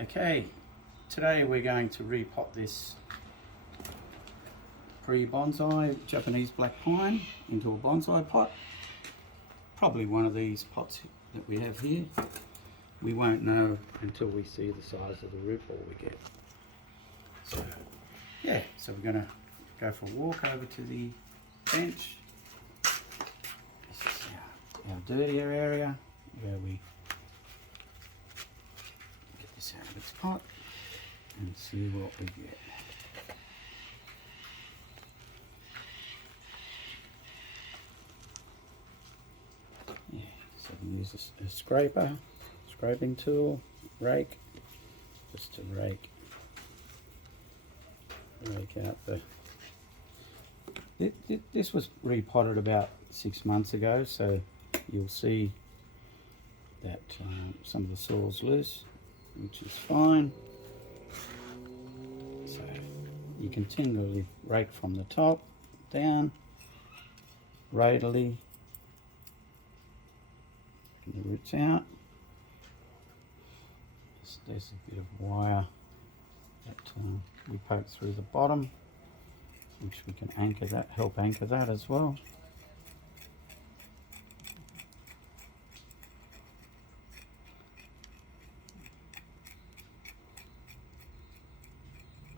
Okay, today we're going to repot this pre-bonsai Japanese black pine into a bonsai pot. Probably one of these pots that we have here. We won't know until we see the size of the root ball we get. So yeah, so we're going to go for a walk over to the bench. This is our dirtier area where we get this out of its pot and see what we get. Yeah, so we use a scraping tool, rake, just to rake out the. This was repotted about 6 months ago, so you'll see that some of the soil's loose, which is fine. So you continually rake from the top down, radially, the roots out. There's a bit of wire that we poke through the bottom, which we can anchor that, help anchor that as well.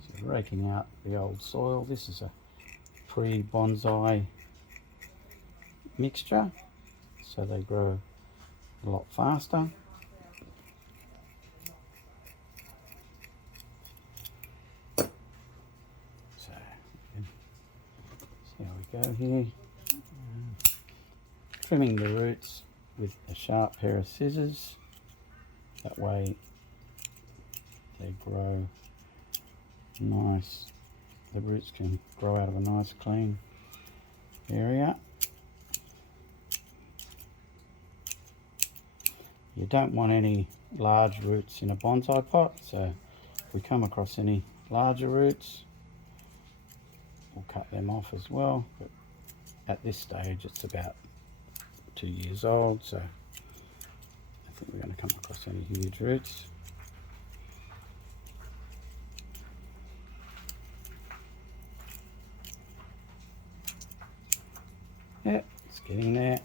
So raking out the old soil. This is a pre-bonsai mixture, so they grow a lot faster. So see how we go here. Trimming the roots with a sharp pair of scissors. That way they grow nice. The roots can grow out of a nice clean area. You don't want any large roots in a bonsai pot, so if we come across any larger roots, we'll cut them off as well. But at this stage it's about 2 years old, so I think we're going to come across any huge roots. Yeah, it's getting there.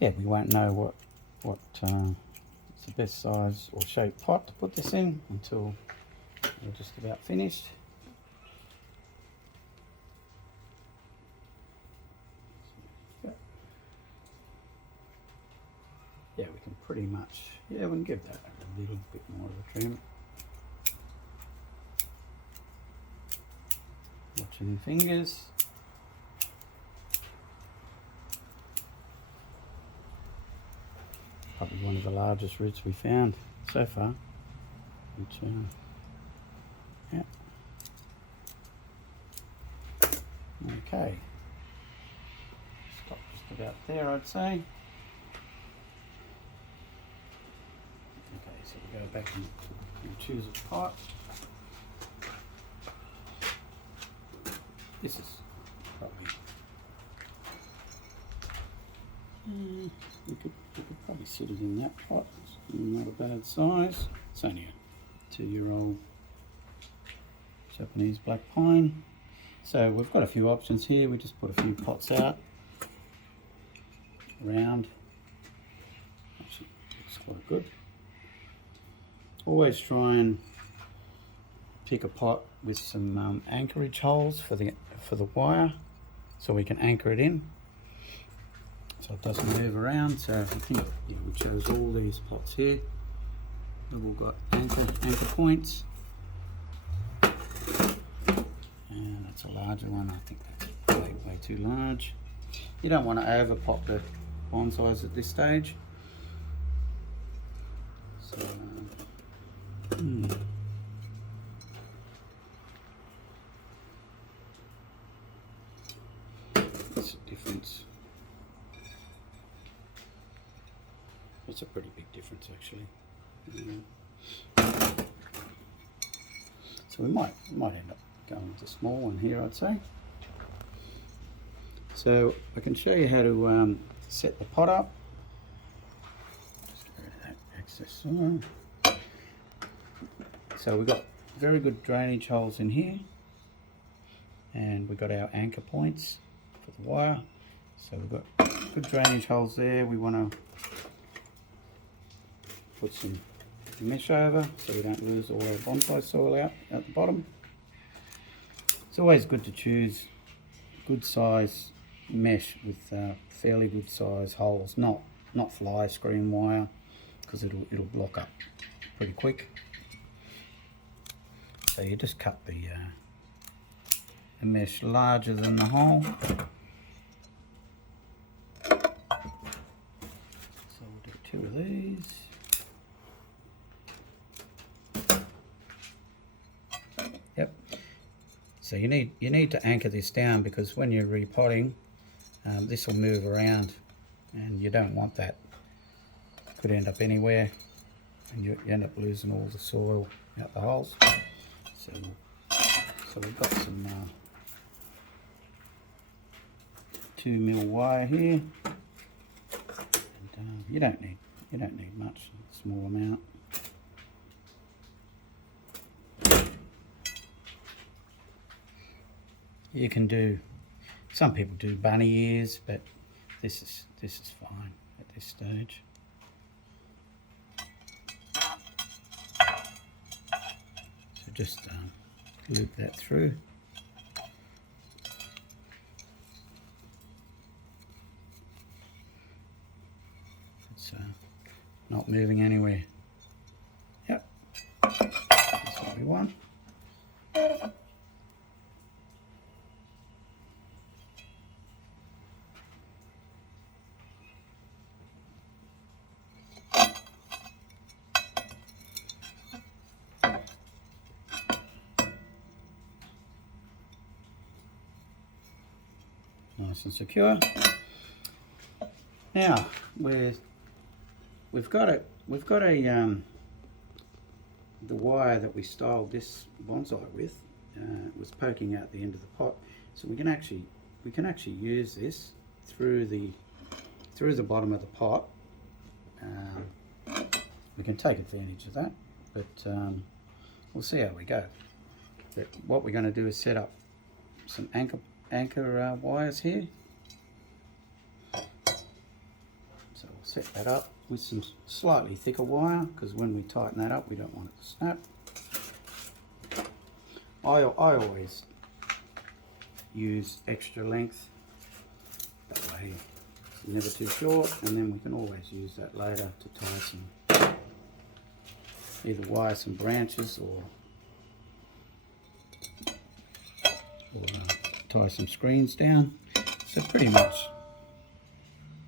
Yeah, we won't know what it's the best size or shape pot to put this in until we're just about finished. Yeah, we can pretty much, yeah, we can give that a little bit more of a trim. Watching the fingers. Probably one of the largest roots we found so far. Which, yeah. Okay. Stop just about there, I'd say. Okay, so we go back and choose a pot. This is probably. We could probably sit it in that pot. It's not a bad size. It's only a 2-year-old Japanese black pine. So we've got a few options here. We just put a few pots out around. Actually, looks quite good. Always try and pick a pot with some anchorage holes for the wire, so we can anchor it in, so it doesn't move around. So I think we chose all these pots here. They've all got anchor points. And that's a larger one. I think that's way too large. You don't want to over pot the bonsais at this stage. So that's a difference. It's a pretty big difference actually. So we might end up going with a small one here, I'd say. So I can show you how to set the pot up. Just get rid of that this soil. So we've got very good drainage holes in here, and we've got our anchor points for the wire. So we've got good drainage holes there. We want to put some mesh over so we don't lose all our bonsai soil out at the bottom. It's always good to choose good size mesh with fairly good size holes, not fly screen wire, because it'll block up pretty quick. So you just cut the mesh larger than the hole. So we'll do 2 of these. Yep. So you need to anchor this down, because when you're repotting, this will move around, and you don't want that. Could end up anywhere, and you end up losing all the soil out the holes. So we've got some 2mm wire here, and you don't need much, small amount. You can do, some people do bunny ears, but this is fine at this stage. So just loop that through. It's not moving anywhere. Yep, that's what we want. Nice and secure. Now we've got the wire that we styled this bonsai with was poking out the end of the pot, so we can actually use this through the bottom of the pot. We can take advantage of that, but we'll see how we go. But what we're going to do is set up some anchor wires here. So we'll set that up with some slightly thicker wire, because when we tighten that up we don't want it to snap. I always use extra length, that way it's never too short, and then we can always use that later to tie some, either wire some branches or tie some screens down. So pretty much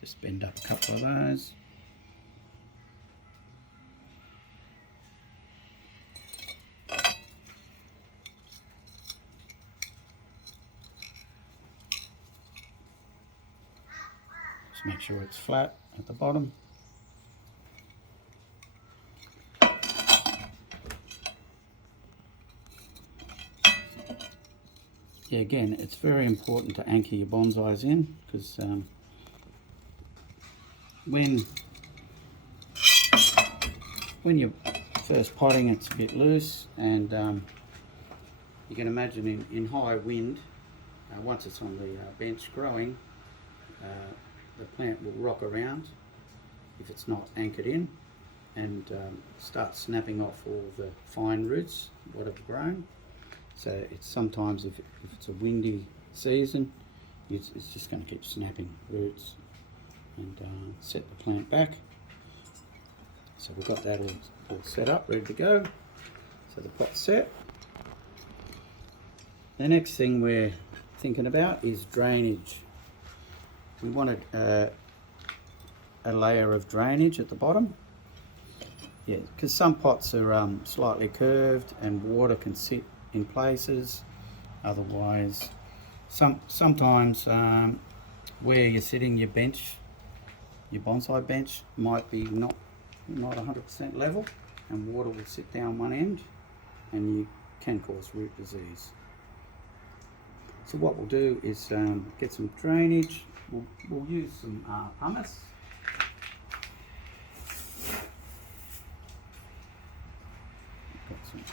just bend up a couple of those. Just make sure it's flat at the bottom. Yeah, again, it's very important to anchor your bonsais in, because when you're first potting, it's a bit loose, and you can imagine in high wind, once it's on the bench growing, the plant will rock around if it's not anchored in, and start snapping off all the fine roots, what have grown. So it's sometimes, if it's a windy season, it's just going to keep snapping roots, and set the plant back. So we've got that all set up, ready to go. So the pot's set. The next thing we're thinking about is drainage. We wanted a layer of drainage at the bottom. Yeah, because some pots are slightly curved and water can sit in places. Otherwise, sometimes where you're sitting, your bench, your bonsai bench might be not 100% level, and water will sit down one end, and you can cause root disease. So what we'll do is get some drainage. We'll use some pumice. some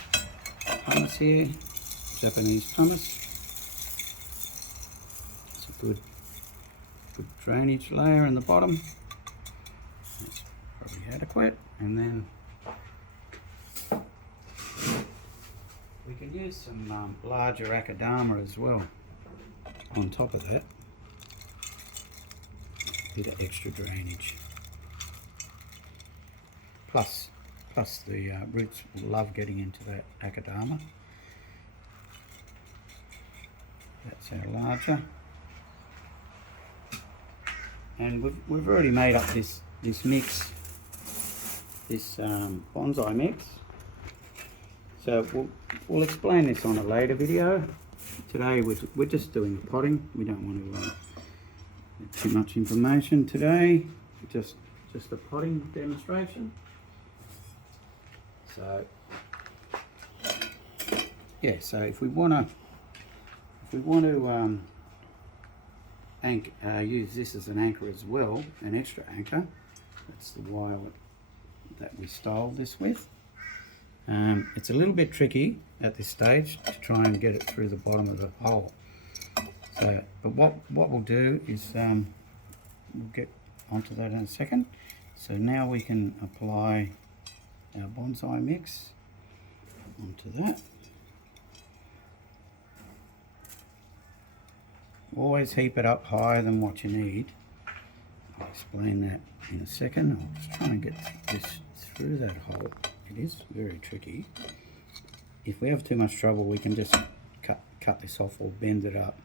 pumice here, Japanese pumice. It's a good drainage layer in the bottom. That's probably adequate. And then we can use some larger Akadama as well on top of that. A bit of extra drainage. Plus the roots will love getting into that Akadama. That's our larger. And we've already made up this mix, this bonsai mix. So we'll explain this on a later video. Today we're just doing the potting. We don't want to get too much information today. Just a potting demonstration. So yeah. So if we want to use this as an anchor as well, an extra anchor. That's the wire that we styled this with. It's a little bit tricky at this stage to try and get it through the bottom of the hole. So, but what we'll do is we'll get onto that in a second. So now we can apply our bonsai mix onto that. Always heap it up higher than what you need. I'll explain that in a second. I'll just try and get this through that hole. It is very tricky. If we have too much trouble, we can just cut this off or bend it up.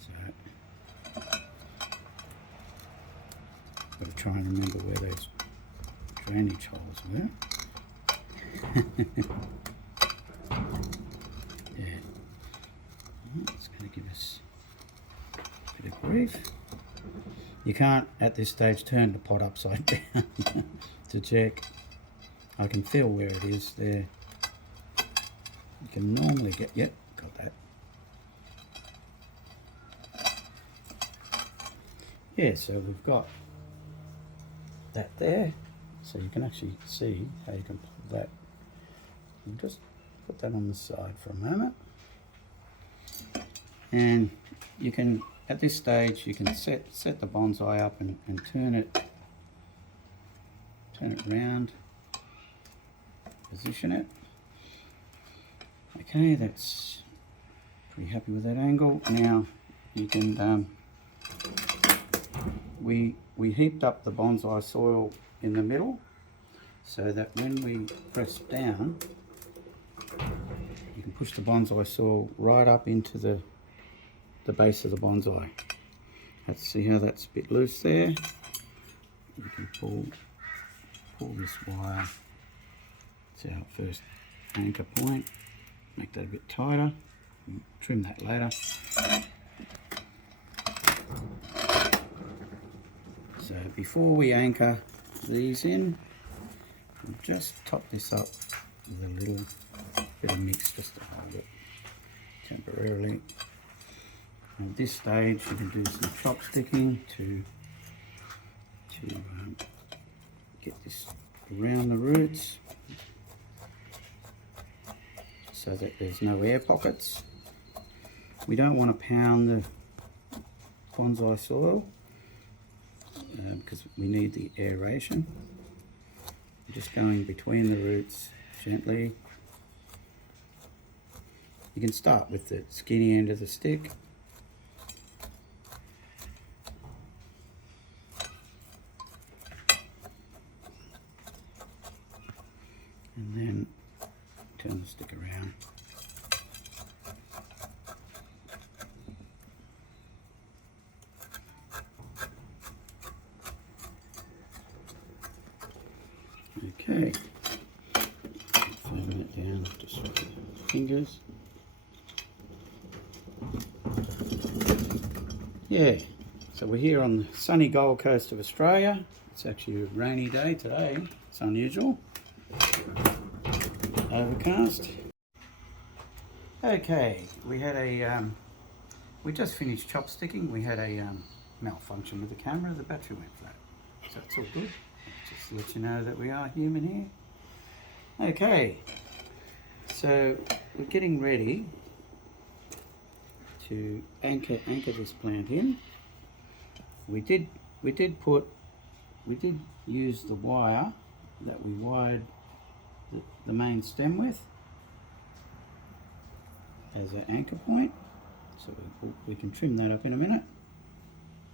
So, got to try and remember where those drainage holes were. Yeah, it's going to give us a bit of grief. You can't at this stage turn the pot upside down to check. I can feel where it is there. You can normally get, yep, got that. Yeah, so we've got that there. So you can actually see how you can pull that. We'll just put that on the side for a moment. And you can, at this stage, you can set the bonsai up and turn it round. Position it. Okay, that's pretty happy with that angle. Now you can we heaped up the bonsai soil in the middle so that when we press down you can push the bonsai soil right up into the base of the bonsai. Let's see how that's a bit loose there. You can pull this wire. It's our first anchor point. Make that a bit tighter. Trim that later. So before we anchor these in, we'll just top this up with a little bit of mix just to hold it temporarily. At this stage you can do some chop sticking to get this around the roots so that there's no air pockets. We don't want to pound the bonsai soil because we need the aeration. Just going between the roots gently. You can start with the skinny end of the stick. And then turn the stick around. Okay, firm that down just with the fingers. Yeah, so we're here on the sunny Gold Coast of Australia. It's actually a rainy day today. It's unusual. Overcast. Okay, we had we just finished chop sticking. We had a malfunction with the camera. The battery went flat, so it's all good. Just to let you know that we are human here. Okay, So we're getting ready to anchor this plant in. We did use the wire that we wired the main stem with as an anchor point. So we can trim that up in a minute.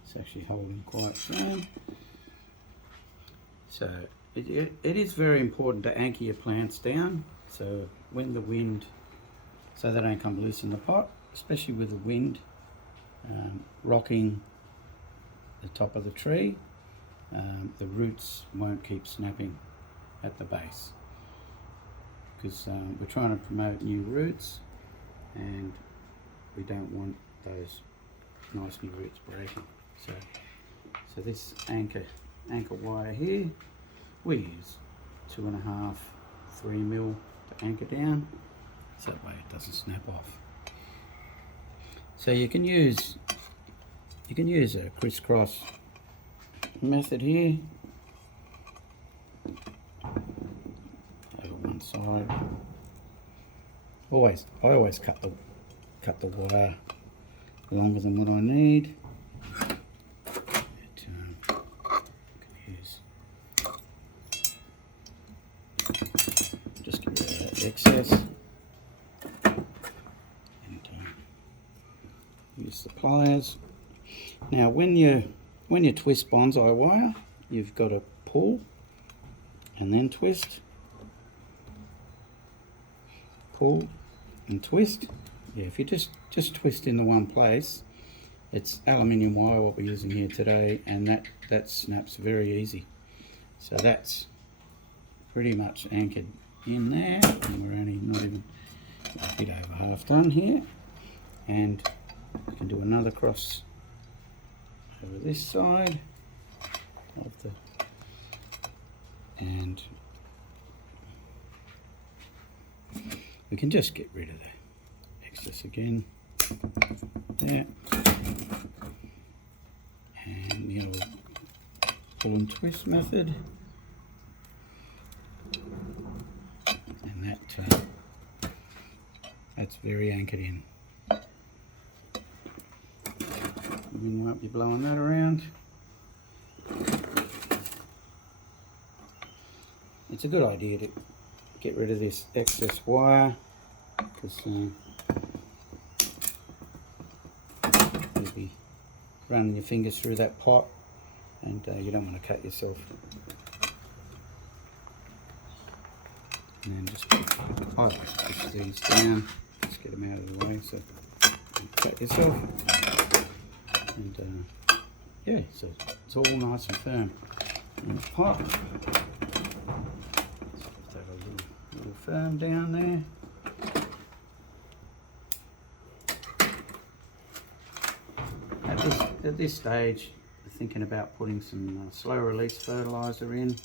It's actually holding quite firm. So it is very important to anchor your plants down, so when the wind, so they don't come loose in the pot, especially with the wind rocking the top of the tree, the roots won't keep snapping at the base, because we're trying to promote new roots and we don't want those nice new roots breaking. So this anchor wire here, we use 2.5, 3 mil to anchor down, so that way it doesn't snap off. So you can use a crisscross method here over one side. I always cut the wire longer than what I need. Just get rid of that excess and use the pliers. Now when you twist bonsai wire, you've got to pull and then twist, pull and twist. Yeah, if you just twist in the one place, it's aluminium wire what we're using here today, and that snaps very easy. So that's pretty much anchored in there, and we're only not even a bit over half done here. And we can do another cross over this side of the, and we can just get rid of the excess again there, and the old pull and twist method, and that's very anchored in. The wind won't be blowing that around. It's a good idea to get rid of this excess wire, because you'll be running your fingers through that pot, and you don't want to cut yourself. And then just I always push these down, just get them out of the way, so you cut yourself. And yeah, so it's all nice and firm in the pot. Let's put that a little firm down there. At this stage, we're thinking about putting some slow release fertilizer in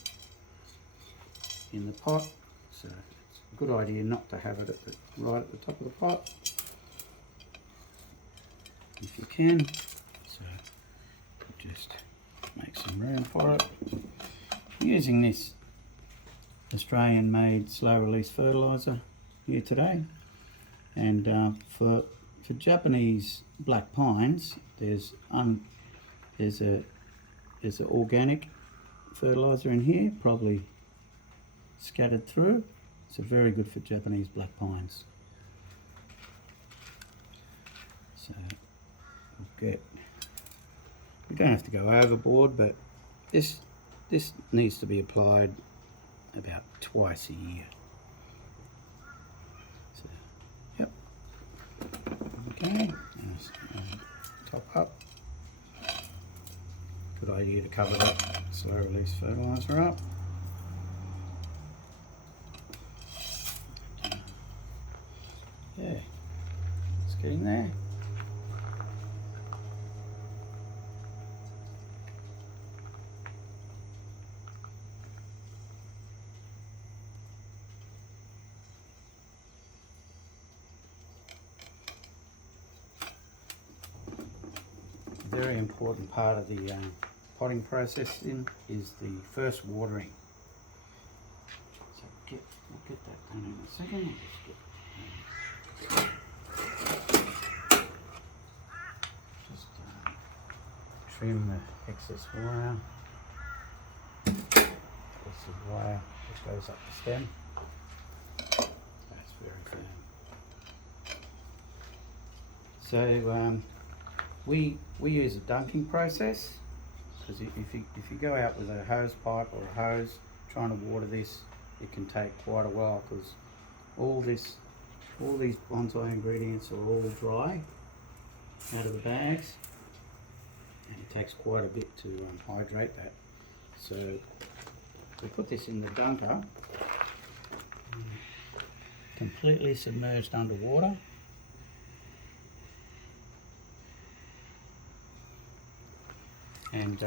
the pot. So it's a good idea not to have it right at the top of the pot, if you can. So just make some room for it. I'm using this Australian made slow release fertilizer here today, and for Japanese black pines, there's an organic fertilizer in here, probably scattered through. So very good for Japanese black pines. So we don't have to go overboard, but this needs to be applied about twice a year. So, yep. Okay, top up. Good idea to cover that slow release fertilizer up. Yeah, let's get in there. Very important part of the potting process is the first watering. So we'll get that done in a second. I'll just get Just trim the excess wire. This is wire that goes up the stem. That's very firm. So we use a dunking process, because if you go out with a hose pipe or a hose trying to water this, it can take quite a while, because all these bonsai ingredients are all dry out of the bags, and it takes quite a bit to hydrate that. So we put this in the dunker, completely submerged underwater. And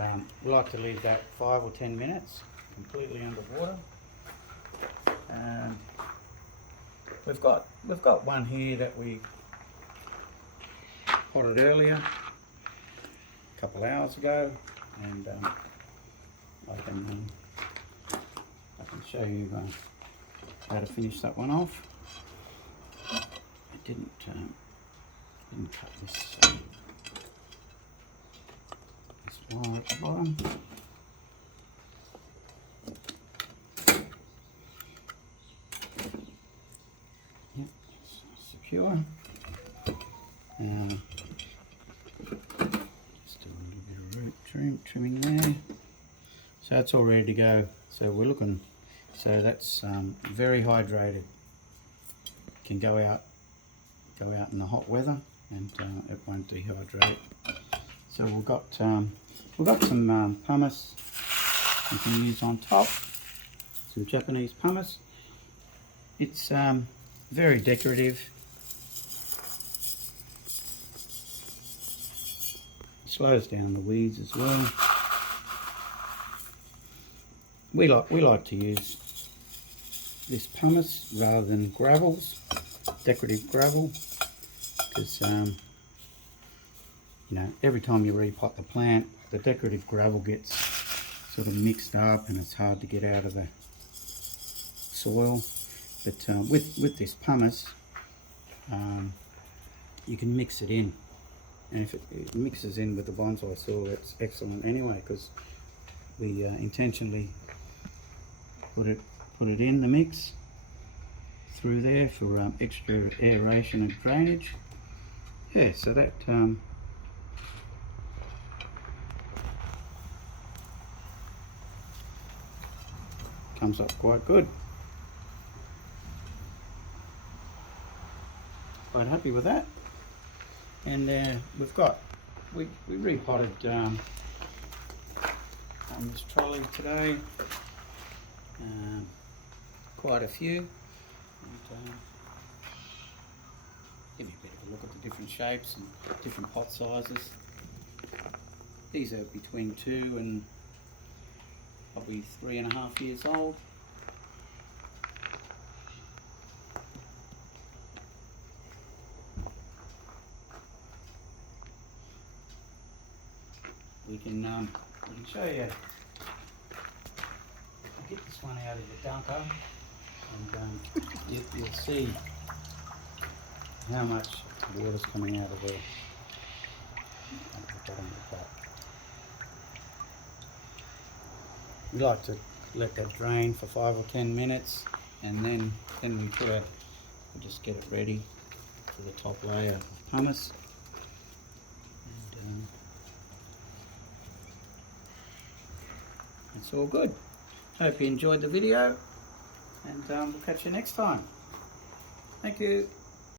we like to leave that 5 or 10 minutes completely underwater. We've got one here that we potted earlier, a couple hours ago, and I can show you how to finish that one off. I didn't cut this wire at the bottom. Yep, it's secure. Just do a little bit of root trimming there. So that's all ready to go. So we're looking. So that's very hydrated. Can go out in the hot weather, and it won't dehydrate. So we've got some pumice you can use on top. Some Japanese pumice. It's very decorative. Slows down the weeds as well. We like to use this pumice rather than gravels, decorative gravel, because you know, every time you repot the plant, the decorative gravel gets sort of mixed up and it's hard to get out of the soil. But with this pumice, you can mix it in, and if it mixes in with the bonsai soil, it's excellent anyway, because we intentionally put it in the mix through there for extra aeration and drainage. Yeah, so that comes up quite good. Quite happy with that. And we repotted on this trolley today, quite a few, and give you a bit of a look at the different shapes and different pot sizes. These are between 2 and probably 3.5 years old. We can show you. I'll get this one out of the dunker, and you'll see how much water's coming out of the bottom of the pot. We like to let that drain for 5 or 10 minutes, and then we just get it ready for the top layer of pumice. And it's all good. Hope you enjoyed the video, and we'll catch you next time. Thank you.